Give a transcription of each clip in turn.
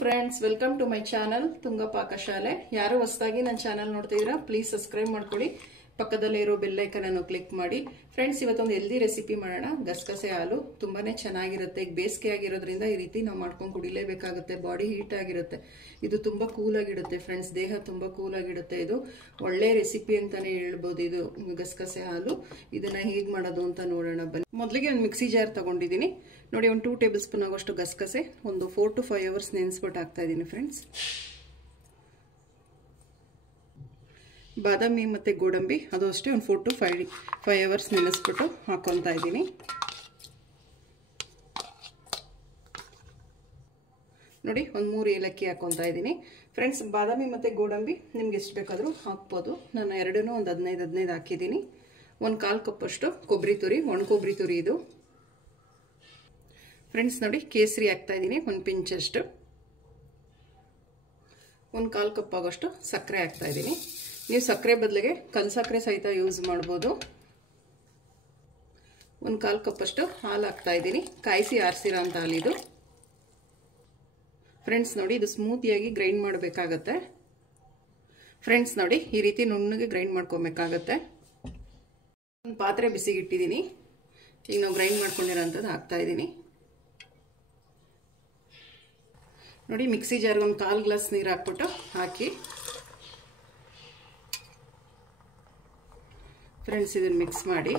Friends, welcome to my channel Tunga Pakashale. ಯಾರು ಹೊಸದಾಗಿ ನನ್ನ ಚಾನಲ್ ನೋಡ್ತಾ ಇದ್ದೀರಾ, ಪ್ಲೀಸ್ ಸಬ್ಸ್ಕ್ರೈಬ್ ಮಾಡ್ಕೊಳ್ಳಿ. ಪಕ್ಕದಲ್ಲೇ ಇರೋ ಬೆಲ್ ಐಕನ್ ಅನ್ನು ಕ್ಲಿಕ್ ಮಾಡಿ. ಫ್ರೆಂಡ್ಸ್, ಇವತ್ತೊಂದು ಹೆಲ್ದಿ ರೆಸಿಪಿ ಮಾಡೋಣ. ಗಸಗಸೆ ಹಾಲು ತುಂಬಾನೇ ಚೆನ್ನಾಗಿರುತ್ತೆ. ಈಗ ಬೇಸಿಗೆ ಆಗಿರೋದ್ರಿಂದ ಈ ರೀತಿ ನಾವು ಮಾಡ್ಕೊಂಡು ಕುಡಿಲೇಬೇಕಾಗುತ್ತೆ. ಬಾಡಿ ಹೀಟ್ ಆಗಿರುತ್ತೆ. ಇದು ತುಂಬಾ ಕೂಲ್ ಆಗಿಡುತ್ತೆ ಫ್ರೆಂಡ್ಸ್, ದೇಹ ತುಂಬಾ ಕೂಲ್ ಆಗಿಡುತ್ತೆ. ಇದು ಒಳ್ಳೆ ರೆಸಿಪಿ ಅಂತಾನೆ ಹೇಳ್ಬೋದು. ಇದು ಗಸಗಸೆ ಹಾಲು, ಇದನ್ನ ಹೇಗೆ ಮಾಡೋದು ಅಂತ ನೋಡೋಣ ಬನ್ನಿ. ಮೊದಲಿಗೆ ಒಂದು ಮಿಕ್ಸಿ ಜಾರ್ ತಗೊಂಡಿದ್ದೀನಿ ನೋಡಿ. ಒಂದು 2 ಟೇಬಲ್ ಸ್ಪೂನ್ ಆಗೋಷ್ಟು ಗಸಗಸೆ ಒಂದು 4 to 5 hours ನೆನೆಸ್ಬಿಟ್ಟು ಹಾಕ್ತಾ ಇದ್ದೀನಿ ಫ್ರೆಂಡ್ಸ್. ಬಾದಾಮಿ ಮತ್ತು ಗೋಡಂಬಿ ಅದು ಅಷ್ಟೇ ಒಂದು 4 to 5 hours ನೆನೆಸ್ಬಿಟ್ಟು ಹಾಕೊತಾ ಇದ್ದೀನಿ. ನೋಡಿ, ಒಂದು 3 ಏಲಕ್ಕಿ ಹಾಕೊತಾ ಇದ್ದೀನಿ ಫ್ರೆಂಡ್ಸ್. ಬಾದಾಮಿ ಮತ್ತು ಗೋಡಂಬಿ ನಿಮ್ಗೆ ಎಷ್ಟು ಬೇಕಾದರೂ ಹಾಕ್ಬೋದು. ನಾನು ಎರಡನ್ನೂ ಒಂದು 15 ಹಾಕಿದ್ದೀನಿ. ಒಂದು 1/4 ಕಪ್ ಅಷ್ಟು ಕೊಬ್ಬರಿ ತುರಿ, ಒಣ ಕೊಬ್ಬರಿ ತುರಿ ಇದು ಫ್ರೆಂಡ್ಸ್. ನೋಡಿ, ಕೇಸರಿ ಹಾಕ್ತಾ ಇದ್ದೀನಿ, ಒಂದು ಪಿಂಚ್ ಅಷ್ಟು. ಒಂದು 1/4 ಕಪ್ ಆಗೋಷ್ಟು ಸಕ್ಕರೆ ಹಾಕ್ತಾ ಇದ್ದೀನಿ. ನೀವು ಸಕ್ಕರೆ ಬದಲಿಗೆ ಕಲ್ ಸಕ್ಕರೆ ಸಹಿತ ಯೂಸ್ ಮಾಡ್ಬೋದು. ಒಂದು 1/4 ಕಪ್ ಅಷ್ಟು ಹಾಲು ಹಾಕ್ತಾ ಇದ್ದೀನಿ, ಕಾಯಿಸಿ ಆರಿಸಿರೋ ಅಂತ ಹಾಲಿದು ಫ್ರೆಂಡ್ಸ್. ನೋಡಿ, ಇದು ಸ್ಮೂತಿಯಾಗಿ ಗ್ರೈಂಡ್ ಮಾಡಬೇಕಾಗತ್ತೆ ಫ್ರೆಂಡ್ಸ್. ನೋಡಿ, ಈ ರೀತಿ ನುಣ್ಣಗೆ ಗ್ರೈಂಡ್ ಮಾಡ್ಕೊಬೇಕಾಗತ್ತೆ. ಒಂದು ಪಾತ್ರೆ ಬಿಸಿಗಿಟ್ಟಿದ್ದೀನಿ. ಈಗ ನಾವು ಗ್ರೈಂಡ್ ಮಾಡ್ಕೊಂಡಿರೋಂಥದ್ದು ಹಾಕ್ತಾ ಇದ್ದೀನಿ. ನೋಡಿ, ಮಿಕ್ಸಿ ಜಾರ್ಗೆ ಒಂದು 1/4 ಗ್ಲಾಸ್ ನೀರು ಹಾಕ್ಬಿಟ್ಟು ಹಾಕಿ ಫ್ರೆಂಡ್ಸ್ ಇದನ್ನು ಮಿಕ್ಸ್ ಮಾಡಿ.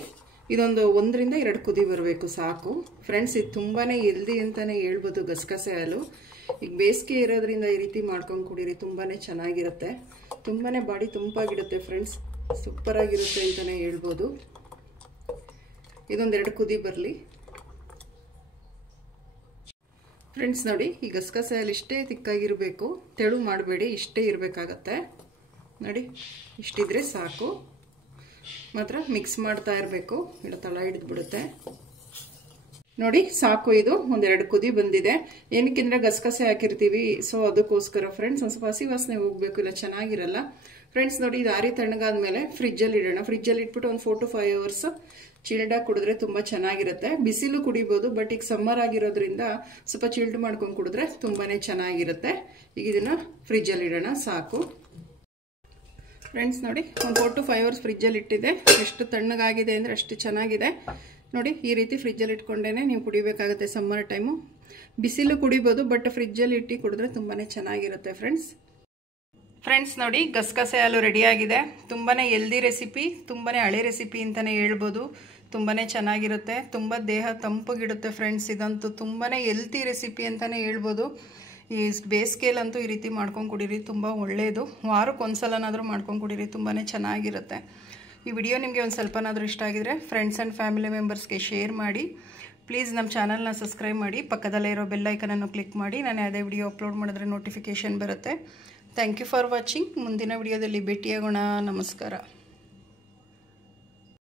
ಇದೊಂದು 1 ರಿಂದ 2 ಕುದಿ ಬರಬೇಕು ಸಾಕು ಫ್ರೆಂಡ್ಸ್. ಇದು ತುಂಬಾ ಹೆಲ್ದಿ ಅಂತಲೇ ಹೇಳ್ಬೋದು ಗಸಗಸೆ ಹಾಲು. ಈಗ ಬೇಸಿಗೆ ಇರೋದ್ರಿಂದ ಈ ರೀತಿ ಮಾಡ್ಕೊಂಡು ಕುಡೀರಿ, ತುಂಬಾ ಚೆನ್ನಾಗಿರುತ್ತೆ. ತುಂಬಾ ಬಾಡಿ ತಂಪಾಗಿಡುತ್ತೆ ಫ್ರೆಂಡ್ಸ್, ಸೂಪರಾಗಿರುತ್ತೆ ಅಂತಲೇ ಹೇಳ್ಬೋದು. ಇದೊಂದು 2 ಕುದಿ ಬರಲಿ ಫ್ರೆಂಡ್ಸ್. ನೋಡಿ, ಈ ಗಸಗಸೆ ಹಾಲು ಇಷ್ಟೇ ತಿಕ್ಕಾಗಿರಬೇಕು, ತೆಳು ಮಾಡಬೇಡಿ, ಇಷ್ಟೇ ಇರಬೇಕಾಗತ್ತೆ. ನೋಡಿ, ಇಷ್ಟಿದ್ರೆ ಸಾಕು. ಮಾತ್ರ ಮಿಕ್ಸ್ ಮಾಡ್ತಾ ಇರಬೇಕು, ಇಲ್ಲ ತಳ ಹಿಡಿದು ಬಿಡುತ್ತೆ. ನೋಡಿ, ಸಾಕು. ಇದು ಒಂದು 2 ಕುದಿ ಬಂದಿದೆ. ಏನಕ್ಕೆಂದ್ರೆ ಗಸಗಸೆ ಹಾಕಿರ್ತೀವಿ, ಸೊ ಅದಕ್ಕೋಸ್ಕರ ಫ್ರೆಂಡ್ಸ್. ಒಂದು ಸ್ವಲ್ಪ ಹಸಿ ವಾಸನೆ ಹೋಗ್ಬೇಕು, ಇಲ್ಲ ಚೆನ್ನಾಗಿರಲ್ಲ ಫ್ರೆಂಡ್ಸ್. ನೋಡಿ, ಇದು ಆರಿ ತಣ್ಣಗಾದ್ಮೇಲೆ ಫ್ರಿಜ್ಜಲ್ಲಿ ಇಡೋಣ. ಫ್ರಿಜ್ಜಲ್ಲಿ ಇಟ್ಬಿಟ್ಟು ಒಂದು 4 to 5 hours ಚಿಲ್ಡಾಗಿ ಕುಡಿದ್ರೆ ತುಂಬ ಚೆನ್ನಾಗಿರುತ್ತೆ. ಬಿಸಿಲು ಕುಡಿಬೋದು, ಬಟ್ ಈಗ ಸಮ್ಮರ್ ಆಗಿರೋದ್ರಿಂದ ಸ್ವಲ್ಪ ಚಿಲ್ಡ್ ಮಾಡ್ಕೊಂಡು ಕುಡಿದ್ರೆ ತುಂಬಾ ಚೆನ್ನಾಗಿರುತ್ತೆ. ಈಗ ಇದನ್ನು ಫ್ರಿಜ್ಜಲ್ಲಿ ಇಡೋಣ ಸಾಕು ಫ್ರೆಂಡ್ಸ್. ನೋಡಿ, ಒಂದು 4 to 5 hours ಫ್ರಿಜ್ಜಲ್ಲಿ ಇಟ್ಟಿದೆ. ಎಷ್ಟು ತಣ್ಣಗಾಗಿದೆ ಅಂದರೆ ಅಷ್ಟು ಚೆನ್ನಾಗಿದೆ. ನೋಡಿ, ಈ ರೀತಿ ಫ್ರಿಜ್ಜಲ್ಲಿ ಇಟ್ಕೊಂಡೇ ನೀವು ಕುಡಿಬೇಕಾಗುತ್ತೆ ಸಮ್ಮರ್ ಟೈಮು. ಬಿಸಿಲು ಕುಡಿಬೋದು, ಬಟ್ ಫ್ರಿಜ್ಜಲ್ಲಿ ಇಟ್ಟು ಕುಡಿದ್ರೆ ತುಂಬಾ ಚೆನ್ನಾಗಿರುತ್ತೆ ಫ್ರೆಂಡ್ಸ್. ನೋಡಿ, ಗಸಗಸೆ ಹಾಲು ರೆಡಿಯಾಗಿದೆ. ತುಂಬಾ ಹೆಲ್ದಿ ರೆಸಿಪಿ, ತುಂಬಾ ಹಳೆ ರೆಸಿಪಿ ಅಂತಲೇ ಹೇಳ್ಬೋದು. ತುಂಬಾ ಚೆನ್ನಾಗಿರುತ್ತೆ, ತುಂಬ ದೇಹ ತಂಪಗಿಡುತ್ತೆ ಫ್ರೆಂಡ್ಸ್. ಇದಂತೂ ತುಂಬಾ ಹೆಲ್ತಿ ರೆಸಿಪಿ ಅಂತಲೇ ಹೇಳ್ಬೋದು. ಈ ಬೇಸಿಗೆಯಲ್ಲಂತೂ ಈ ರೀತಿ ಮಾಡ್ಕೊಂಡು ಕುಡೀರಿ, ತುಂಬ ಒಳ್ಳೆಯದು. ವಾರಕ್ಕೆ ಒಂದ್ಸಲನಾದರೂ ಮಾಡ್ಕೊಂಡು ಕುಡೀರಿ, ತುಂಬಾ ಚೆನ್ನಾಗಿರುತ್ತೆ. ಈ ವಿಡಿಯೋ ನಿಮಗೆ ಒಂದು ಸ್ವಲ್ಪನಾದರೂ ಇಷ್ಟ ಆಗಿದ್ರೆ ಫ್ರೆಂಡ್ಸ್ ಆ್ಯಂಡ್ ಫ್ಯಾಮಿಲಿ ಮೆಂಬರ್ಸ್ಗೆ ಶೇರ್ ಮಾಡಿ. ಪ್ಲೀಸ್ ನಮ್ಮ ಚಾನಲ್ನ ಸಬ್ಸ್ಕ್ರೈಬ್ ಮಾಡಿ, ಪಕ್ಕದಲ್ಲೇ ಇರೋ ಬೆಲ್ ಐಕನನ್ನು ಕ್ಲಿಕ್ ಮಾಡಿ. ನಾನು ಯಾವುದೇ ವಿಡಿಯೋ ಅಪ್ಲೋಡ್ ಮಾಡಿದ್ರೆ ನೋಟಿಫಿಕೇಷನ್ ಬರುತ್ತೆ. Thank you for watching. ಮುಂದಿನ ವಿಡಿಯೋದಲ್ಲಿ ಭೇಟಿಯಾಗೋಣ. ನಮಸ್ಕಾರ.